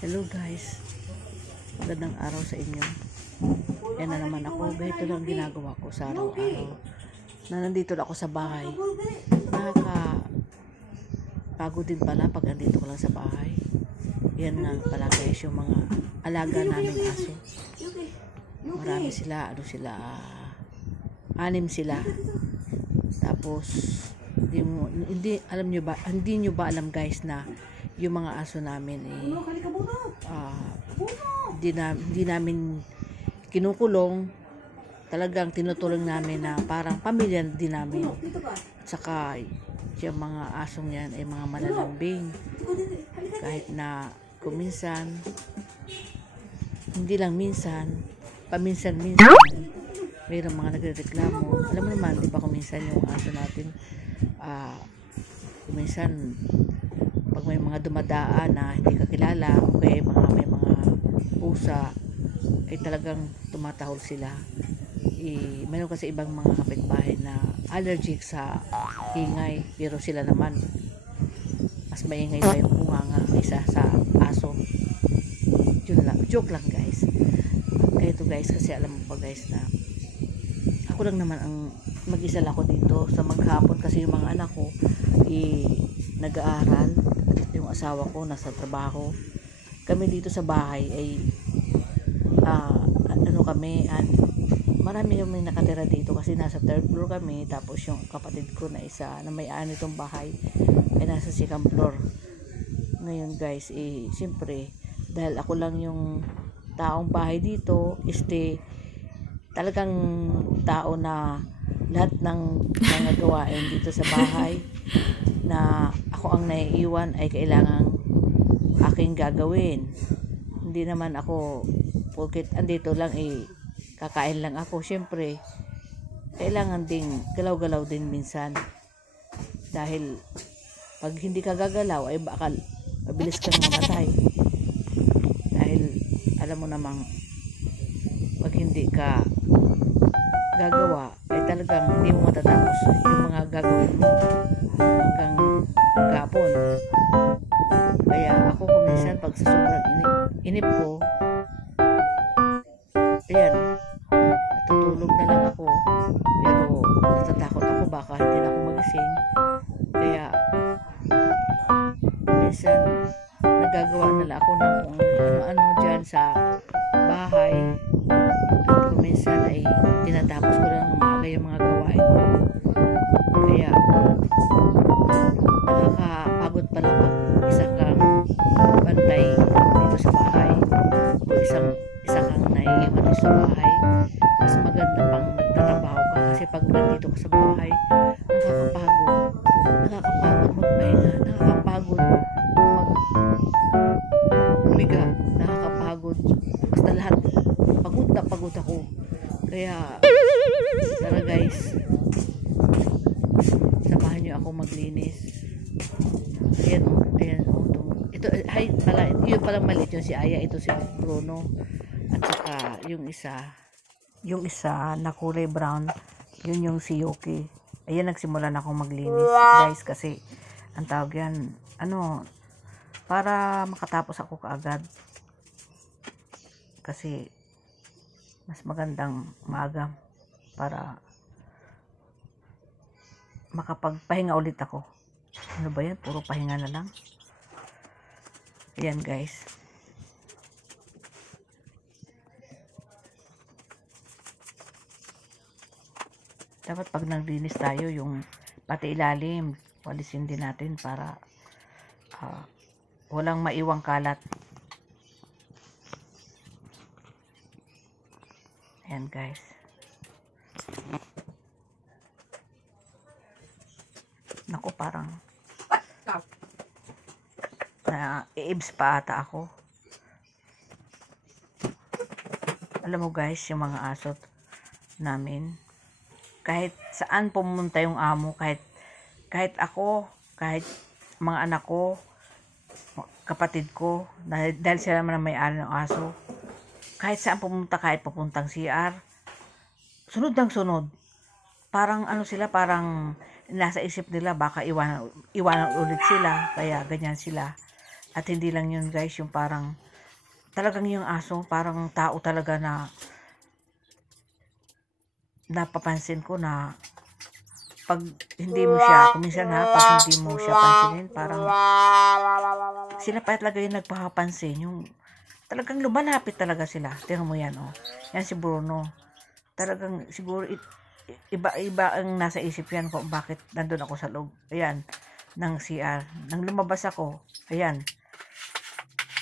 Hello guys, magandang araw sa inyo. Yan na naman ako, ganito lang ginagawa ko sa araw-araw na nandito lang ako sa bahay. Nakakapagod din pala pag nandito ko lang sa bahay. Yan nga pala guys, yung mga alaga naming aso. Marami sila, anim sila. Tapos hindi nyo ba alam guys na yung mga aso namin hindi namin kinukulong, talagang tinutulong namin na parang pamilya din namin. At saka yung mga asong yan ay mga malalambing, kahit na kuminsan, hindi lang minsan, paminsan-minsan mayroong mga nagrereklamo. Alam mo naman, di ba kuminsan yung aso natin kuminsan pag may mga dumadaan na hindi kakilala o kaya may mga pusa ay talagang tumatahol sila. Mayroon kasi ibang mga kapitbahay na allergic sa ingay, pero sila naman mas maingay pa yung bunganga kaysa sa aso. Yun lang, joke lang guys. Kaya ito guys, kasi alam mo pa guys na ako lang naman ang mag-isa lang ako dito sa maghapon kasi yung mga anak ko nag-aaral, yung asawa ko nasa trabaho. Kami dito sa bahay ay marami kami nakatira dito kasi nasa third floor kami, tapos yung kapatid ko na isa na may-ani itong bahay ay nasa second floor. Ngayon guys, siyempre dahil ako lang yung taong bahay dito, talagang tao na lahat ng mga gawain dito sa bahay na ako ang naiiwan ay kailangang aking gagawin. Hindi naman ako porket andito lang kakain lang ako. Siyempre kailangan ding galaw-galaw din minsan, dahil pag hindi ka gagalaw ay bakal mabilis kang mamatay. Dahil alam mo namang pag hindi ka gagawa ay talagang hindi mo matatapos yung mga gagawin mo hanggang gapon. Kaya ako kuminsan pag sa sobrang inip ko, ayan, natutulog na lang ako, pero natatakot ako baka hindi na ako magising. Kaya minsan nagagawa na lang ako ng kung ano-ano dyan sa bahay, at minsan ay tinatapos ko lang maaga yung mga gawain ko. Kaya nakakapagod pala pag isa kang bantay dito sa bahay o isa kang naiiwan sa bahay. Mas maganda pang nagtatrabaho ka, kasi pag nandito ka sa bahay nakakapagod magpahinga, nakakapagod magbiga, nakakapagod basta lahat. Pagod ako. Kaya tara guys, samahan nyo ako maglinis. Ayan ito pala, yun palang maliit yung si Aya, ito si Bruno, at saka yung isa na kulay brown, yun yung si Yuki. Ayan, nagsimula na akong maglinis guys, kasi ang tawag yan, para makatapos ako kaagad, kasi mas magandang maaga para makapagpahinga ulit ako. Ano ba yan? Puro pahinga na lang. Ayan guys. Dapat pag naglinis tayo, yung pati ilalim, walisin din natin para walang maiwang kalat. Ayan guys. Naku, parang i-ibs pa ata ako. Alam mo guys, yung mga asot namin, kahit saan pumunta yung amo, kahit ako, kahit mga anak ko, kapatid ko, dahil sila naman ang may-ari ng aso, kahit saan pumunta, kahit papuntang CR, sunod ng sunod. Parang parang nasa isip nila baka iwanan ulit sila, kaya ganyan sila. At hindi lang yun guys, yung parang talagang yung aso, parang tao talaga na napapansin ko na pag hindi mo siya, kuminsan pag hindi mo siya pansinin, parang sila pa talaga yung nagpapansin, yung talagang lumalapit talaga sila. Tingnan mo yan, oh. Yan si Bruno. Talagang siguro iba ang nasa isip yan kung bakit nandun ako sa loob. Ayan, ng CR. Nang lumabas ako, ayan,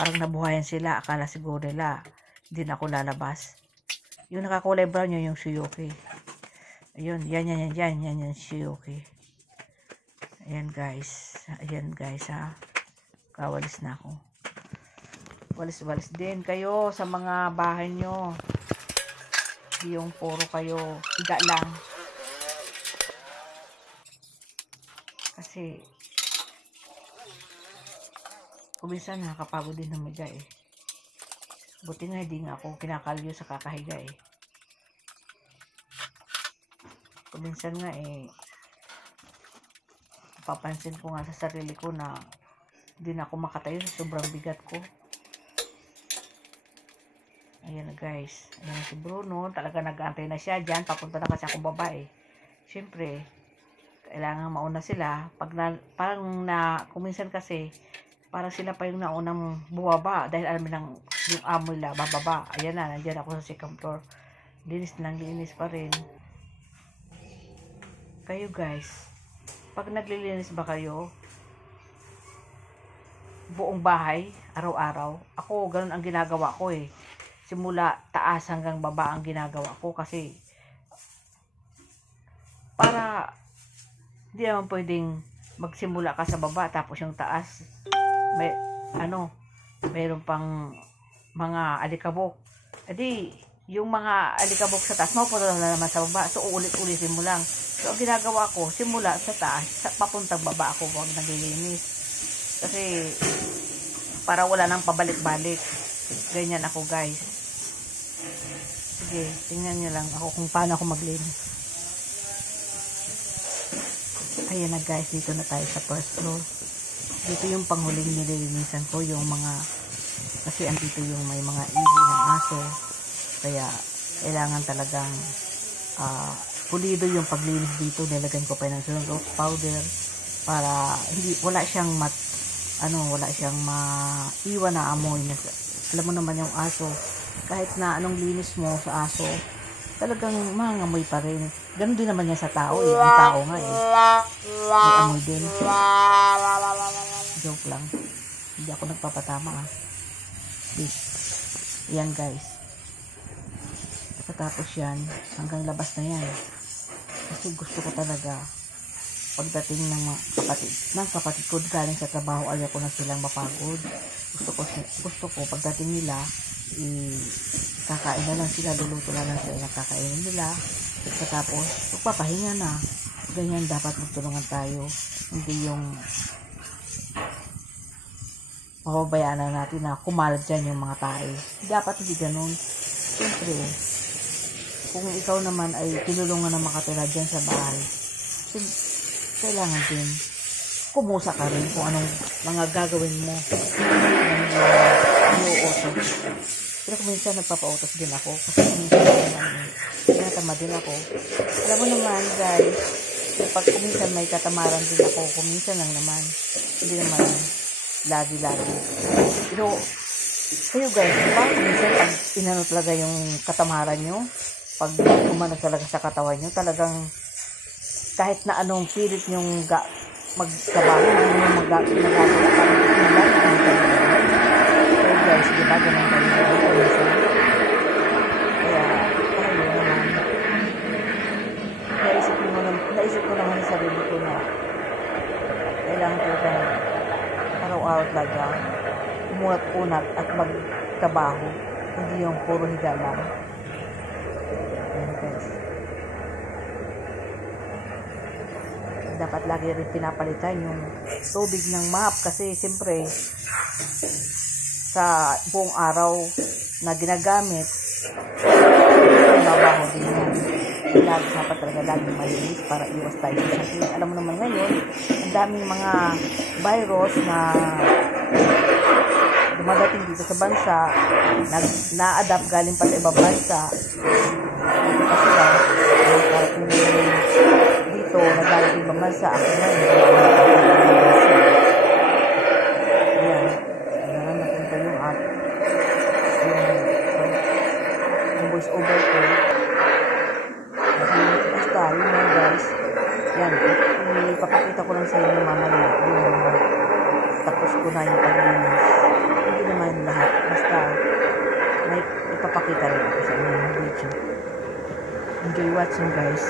parang nabuhayan sila. Akala siguro nila hindi na ako lalabas. Yung nakakulay brown yun, yung Suyuki. Ayun, yan Suyuki. Ayan guys, ha. Kawalis na ako. Walis din kayo sa mga bahay nyo. Hindi yung puro kayo higa lang. Kasi kuminsan nakakapagod din humiga eh. Buti nga hindi nga ako kinakalyo sa kakahiga eh. Kuminsan nga eh, papansin ko nga sa sarili ko na hindi na ako makatayo sa sobrang bigat ko. Ayan na guys. Ayan si Bruno. Talaga nag-aantay na siya dyan. Papunta na kasi akong babae. Siyempre, kailangan mauna sila. Parang kuminsan kasi, parang sila pa yung naunang buwaba. Dahil alam ng yung amo nila, bababa. Ayan na, nandiyan ako sa second floor. Linis pa rin. Kayo guys, pag naglilinis ba kayo, buong bahay, araw-araw, ako, ganun ang ginagawa ko eh. Simula taas hanggang baba ang ginagawa ko kasi para hindi naman pwedeng magsimula ka sa baba tapos yung taas mayroon pang mga alikabok. Edi yung mga alikabok sa taas mapupunta na naman sa baba, so ulit-ulitin mo lang. So ang ginagawa ko, simula sa taas papuntang baba ako wag naglilinis kasi para wala nang pabalik-balik. Ganyan ako guys. Sige, tingnan nyo lang ako kung paano ako maglinis. Ayan na guys, dito na tayo sa first floor. Dito yung panghuling nililinisan ko, yung mga, kasi andito yung may mga ihi ng aso. Kaya kailangan talagang pulido yung paglinis dito. Nilagyan ko pa ng rose powder para wala siyang maiwan na amoy. Alam mo naman yung aso, kahit na anong linis mo sa aso, talagang mangamoy pa rin. Ganun din naman yan sa tao eh. Ang tao nga eh, may amoy din. Joke lang. Hindi ako nagpapatama please. Yan guys. Katapos yan, hanggang labas na yan. Kasi gusto ko talaga, pagdating ng kapatid ko galing sa trabaho, ayaw ko na silang mapagod. Gusto ko pagdating nila, kakain na lang sila, luluto na lang sila, kakainin nila. Tapos, magpapahinga na. Ganyan dapat magtulungan tayo. Hindi yung mapabayaan na natin na kumalat dyan yung mga tae. Dapat hindi ganun. Siyempre, kung ikaw naman ay tinulungan na makatira dyan sa bahay, kailangan din kumusa ka rin kung anong mga gagawin mo ng utos. Pero kuminsan nagpapautos din ako kasi kuminsan naman tinatama din ako. Alam mo naman guys, pag kuminsan may katamaran din ako, kuminsan lang naman, hindi naman lagi-lagi. Pero kayo guys, diba kuminsan pag inano talaga yung katamaran nyo, pag umano talaga sa katawan nyo, talagang kahit na anong pilit nyong magtrabaho, hindi nyo magagawa so guys, diba ganun kayo kaya tayo naman naisip ko naman sa sarili ko na kailangan ko na araw-araw talaga umunat-unat at magtrabaho, hindi yung puro higa lang. Ayan guys, dapat lagi rin pinapalitan yung tubig ng map kasi siyempre sa buong araw na ginagamit nabaho din yan. Dapat talaga laging malinis para iwas tayo sa sakit. Alam mo naman ngayon, ang daming mga virus na dumadating dito sa bansa, na-adapt galing pa sa ibang bansa. Dito pa sila, kung dito, nagaling ibang bansa, ako na ayan, ayan, napunta yung app, yung voice over ko. Kasi, basta, yun na guys, yan, ipapakita ko lang sa inyo mamaya, tapos ko na yung paglinis. Hindi naman lahat, basta, may ipapakita rin ako sa inyo ng video. Enjoy watching guys.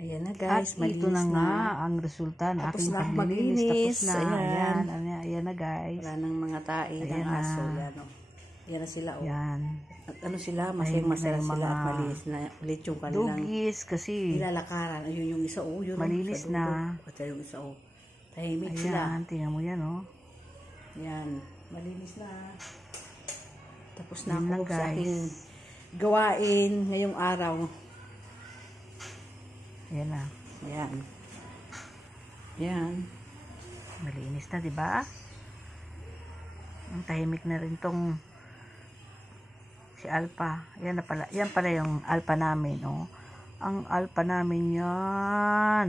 Ayan na guys, at ito na nga ang resulta ng aking paglilinis. Tapos na. Ayan. Ayan na guys. Wala nang mga tae ng aso. Yan, oh. Yan na sila. Oh. Yan. At ano sila, masaya sila at malinis na ulit yung kanilang dugis kasi nilalakaran. Ayun yung isa, oh. Yun, malinis na. At yung isa, oh. Tahimik ayan, sila. tingnan mo yan, oh. Yan, malinis na. Tapos na yan ako sa aking gawain ngayong araw. Ayan na. Yan. Yan. Malinis na, di ba? Ang tahimik na rin tong si Alpha. Yan na pala. Yan pala yung Alpha namin, oh. Ang Alpha namin yan.